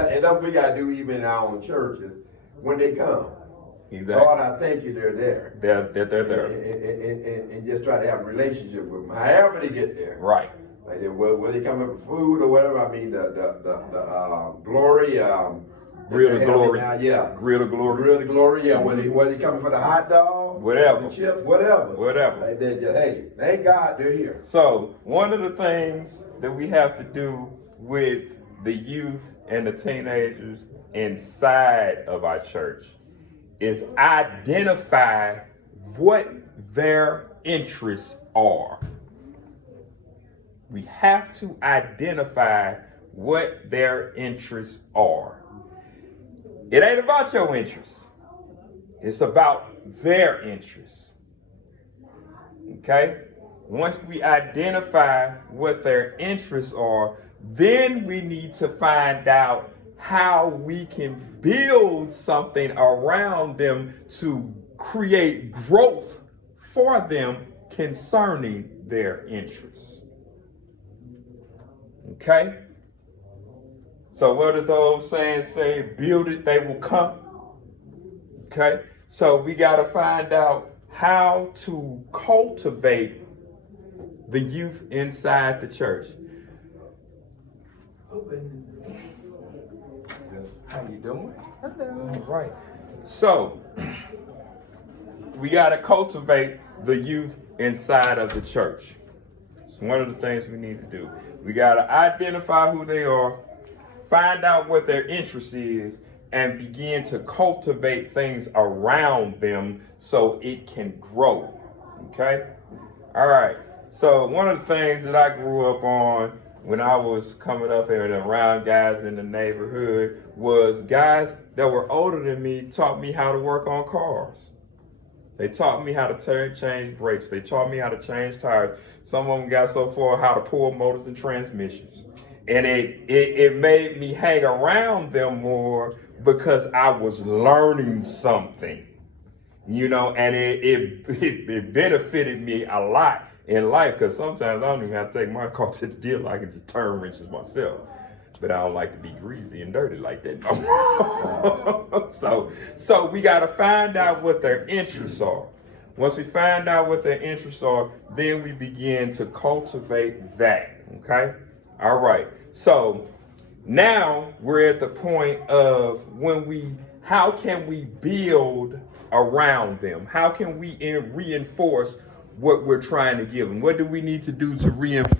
And that's what we got to do even in our own churches when they come. Exactly. God, I thank you they're there. They're there. And just try to have a relationship with them, however they get there. Right. Like whether they come up for food or whatever. I mean, the glory. Grill of glory. Now, yeah. Grill of glory. Grill of glory. Yeah. Whether they coming for the hot dog, whatever, the chips, whatever. Whatever. They just, hey, thank God they're here. So one of the things that we have to do with the youth and the teenagers inside of our church is identify what their interests are. We have to identify what their interests are. It ain't about your interests. It's about their interests. Okay? Once we identify what their interests are, then we need to find out how we can build something around them to create growth for them concerning their interests. Okay? So what does the old saying say? Build it, they will come. Okay? So we got to find out how to cultivate the youth inside the church. How you doing? Hello. All right. So we got to cultivate the youth inside of the church. It's one of the things we need to do. We got to identify who they are, find out what their interest is, and begin to cultivate things around them so it can grow. Okay? All right. So one of the things that I grew up on when I was coming up and around guys in the neighborhood was guys that were older than me taught me how to work on cars. They taught me how to change brakes. They taught me how to change tires. Some of them got so far how to pull motors and transmissions. And it made me hang around them more because I was learning something, you know, and it benefited me a lot in life, because sometimes I don't even have to take my car to the dealer. I can just turn wrenches myself. But I don't like to be greasy and dirty like that no more. So we got to find out what their interests are. Once we find out what their interests are, then we begin to cultivate that. Okay? All right. So now we're at the point of how can we build around them? How can we reinforce what we're trying to give them? What do we need to do to reinforce